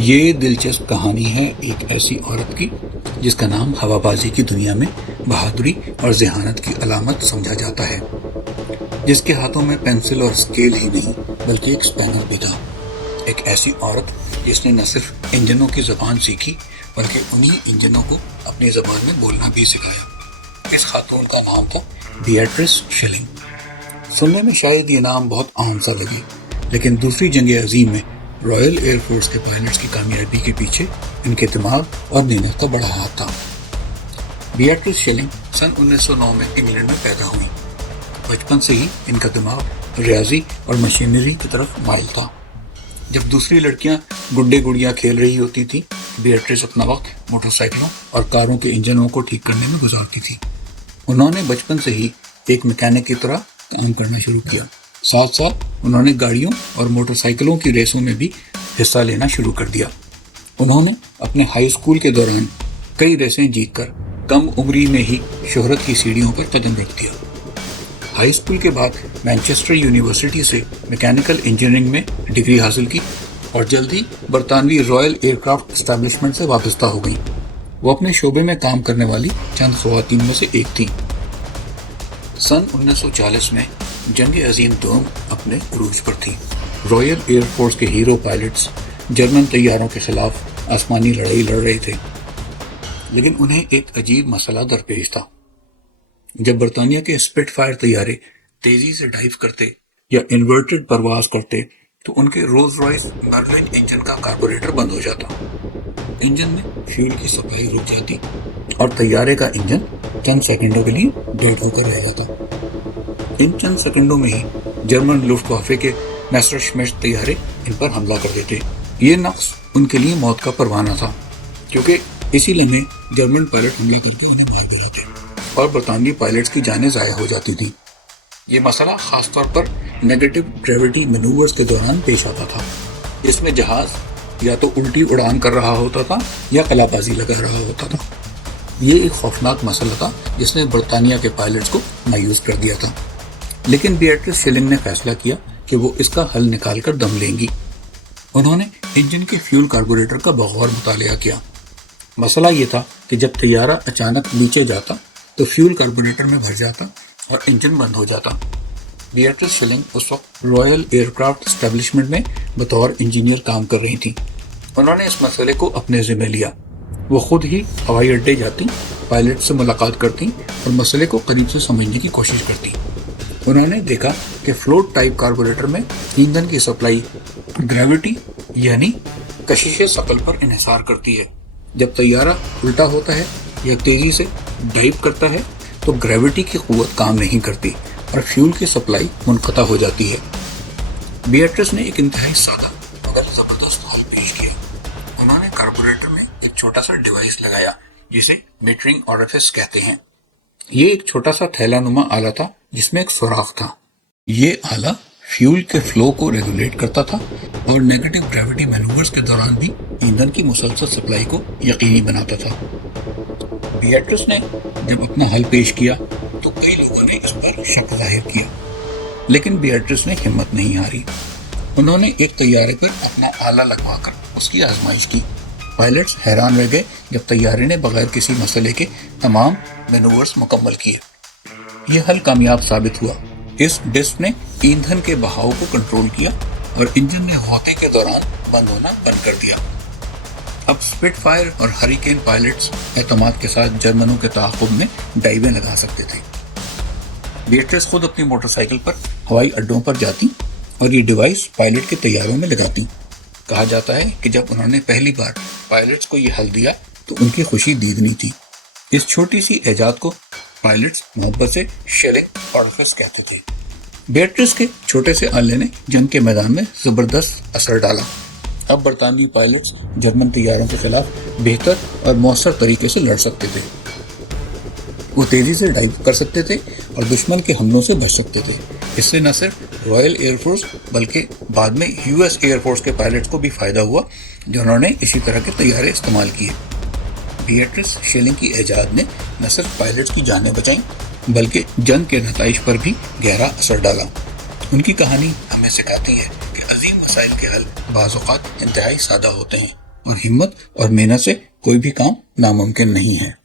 یہ دلچسپ کہانی ہے ایک ایسی عورت کی جس کا نام ہوا بازی کی دنیا میں بہادری اور ذہانت کی علامت سمجھا جاتا ہے، جس کے ہاتھوں میں پینسل اور اسکیل ہی نہیں بلکہ ایک اسپینر بھی تھا۔ ایک ایسی عورت جس نے نہ صرف انجنوں کی زبان سیکھی بلکہ انہی انجنوں کو اپنی زبان میں بولنا بھی سکھایا۔ اس خاتون کا نام تھا بیاٹرس شیلنگ۔ سننے میں شاید یہ نام بہت عام سا لگے، لیکن دوسری جنگ عظیم میں رائل ایئر فورس کے پائلٹس کی کامیابی کے پیچھے ان کے دماغ اور محنت کا بڑا ہاتھ تھا۔ بیاٹرس شیلنگ سن 1909 میں انگلینڈ میں پیدا ہوئی۔ بچپن سے ہی ان کا دماغ ریاضی اور مشینری کی طرف مائل تھا۔ جب دوسری لڑکیاں گڈے گڑیاں کھیل رہی ہوتی تھیں، بیاٹرس اپنا وقت موٹر سائیکلوں اور کاروں کے انجنوں کو ٹھیک کرنے میں گزارتی تھی۔ انہوں نے بچپن سے ہی ایک میکینک کی طرح کام کرنا شروع کیا۔ ساتھ ساتھ انہوں نے گاڑیوں اور موٹر سائیکلوں کی ریسوں میں بھی حصہ لینا شروع کر دیا۔ انہوں نے اپنے ہائی اسکول کے دوران کئی ریسیں جیت کر کم عمری میں ہی شہرت کی سیڑھیوں پر قدم رکھ دیا۔ ہائی اسکول کے بعد مینچسٹر یونیورسٹی سے میکینیکل انجینئرنگ میں ڈگری حاصل کی اور جلد ہی برطانوی رائل ایئر کرافٹ اسٹیبلشمنٹ سے وابستہ ہو گئیں۔ وہ اپنے شعبے میں کام کرنے والی چند خواتین میں سے ایک تھیں۔ سن 1940 میں جنگ عظیم دوم اپنے عروج پر تھی۔ رائل ایئر فورس کے ہیرو پائلٹس جرمن طیاروں کے خلاف آسمانی لڑائی لڑ رہے تھے، لیکن انہیں ایک عجیب مسئلہ درپیش تھا۔ جب برطانیہ کے اسپٹ فائر طیارے تیزی سے ڈائیو کرتے یا انورٹڈ پرواز کرتے تو ان کے رولز رائس مرلن انجن کا کاربوریٹر بند ہو جاتا، انجن میں فیول کی سپلائی رک جاتی اور طیارے کا انجن چند سیکنڈوں کے لیے ڈیڈ ہو کر رہ جاتا۔ ان چند سیکنڈوں میں ہی جرمن لفٹ وافے کے میسر شمشٹ طیارے ان پر حملہ کر دیتے۔ یہ نقص ان کے لیے موت کا پروانہ تھا، کیونکہ اسی لمحے جرمن پائلٹ حملہ کر کے انہیں مار گراتے اور برطانوی پائلٹس کی جانیں ضائع ہو جاتی تھیں۔ یہ مسئلہ خاص طور پر نیگیٹو گریوٹی مینوورز کے دوران پیش آتا تھا، جس میں جہاز یا تو الٹی اڑان کر رہا ہوتا تھا یا قلعہ بازی لگا رہا ہوتا تھا۔ یہ ایک خوفناک مسئلہ تھا جس نے برطانیہ کے پائلٹس کو مایوس کر دیا تھا، لیکن بیاٹرس شیلنگ نے فیصلہ کیا کہ وہ اس کا حل نکال کر دم لیں گی۔ انہوں نے انجن کے فیول کاربوریٹر کا بغور مطالعہ کیا۔ مسئلہ یہ تھا کہ جب طیارہ اچانک نیچے جاتا تو فیول کاربوریٹر میں بھر جاتا اور انجن بند ہو جاتا۔ بیاٹرس شیلنگ اس وقت رائل ایئر کرافٹ اسٹیبلشمنٹ میں بطور انجینئر کام کر رہی تھیں۔ انہوں نے اس مسئلے کو اپنے ذمہ لیا۔ وہ خود ہی ہوائی اڈے جاتی، پائلٹ سے ملاقات کرتی اور مسئلے کو قریب سے سمجھنے کی کوشش کرتی۔ انہوں نے دیکھا کہ فلوٹ ٹائپ کاربوریٹر میں ایندھن کی سپلائی گریوٹی یعنی کشش ثقل پر انحصار کرتی ہے۔ جب طیارہ الٹا ہوتا ہے یا تیزی سے ڈائیو کرتا ہے تو گریوٹی کی قوت کام نہیں کرتی اور فیول کی سپلائی منقطع ہو جاتی ہے۔ بیاٹرس نے ایک انتہائی سادہ مگر زبردست حل پیش کیا۔ انہوں نے کاربوریٹر میں ایک چھوٹا سا ڈیوائس لگایا جسے میٹرنگ اوریفس کہتے ہیں۔ یہ ایک چھوٹا سا تھیلا نما آلہ تھا جس میں ایک سوراخ تھا۔ یہ آلہ فیول کے فلو کو ریگولیٹ کرتا تھا اور نیگیٹو گریوٹی مینوورز کے دوران بھی ایندھن کی مسلسل سپلائی کو یقینی بناتا تھا۔ بیاٹرس نے جب اپنا حل پیش کیا تو کئی لوگوں نے اس پر شک ظاہر کیا، لیکن بیاٹرس نے ہمت نہیں ہاری۔ انہوں نے ایک طیارے پر اپنا آلہ لگوا کر اس کی آزمائش کی۔ پائلٹس حیران رہ گئے جب طیارے نے بغیر کسی مسئلے کے تمام مینوورز مکمل کیے۔ یہ حل کامیاب ثابت ہوا۔ اس ڈسک نے ایندھن کے بہاؤ کو کنٹرول کیا اور انجن نے غوطے کے دوران بند ہونا بند کر دیا۔ اب اسپٹ فائر اور ہریکین پائلٹس اعتماد کے ساتھ جرمنوں کے تعاقب میں ڈائیویں لگا سکتے تھے۔ بیاٹرس خود اپنی موٹر سائیکل پر ہوائی اڈوں پر جاتی اور یہ ڈیوائس پائلٹ کے طیاروں میں لگاتی۔ کہا جاتا ہے کہ جب انہوں نے پہلی بار پائلٹس کو یہ حل دیا تو ان کی خوشی دیدنی تھی۔ اس چھوٹی سی ایجاد کو پائلٹس محبت سے شیلنگ اوریفس کہتے تھے۔ بیاٹرس کے چھوٹے سے آلے نے جنگ کے میدان میں زبردست اثر ڈالا۔ اب برطانوی پائلٹس جرمن طیاروں کے خلاف بہتر اور مؤثر طریقے سے لڑ سکتے تھے۔ وہ تیزی سے ڈائیو کر سکتے تھے اور دشمن کے حملوں سے بچ سکتے تھے۔ اس سے نہ صرف رائل ایئر فورس بلکہ بعد میں US ایئر فورس کے پائلٹس کو بھی فائدہ ہوا، جنہوں نے اسی طرح کے طیارے استعمال کیے۔ بیاٹرس شیلنگ کی ایجاد نے نہ صرف پائلٹس کی جانیں بچائیں بلکہ جنگ کے نتائج پر بھی گہرا اثر ڈالا۔ ان کی کہانی ہمیں سکھاتی ہے کہ عظیم مسائل کے حل بعض اوقات انتہائی سادہ ہوتے ہیں، اور ہمت اور محنت سے کوئی بھی کام ناممکن نہیں ہے۔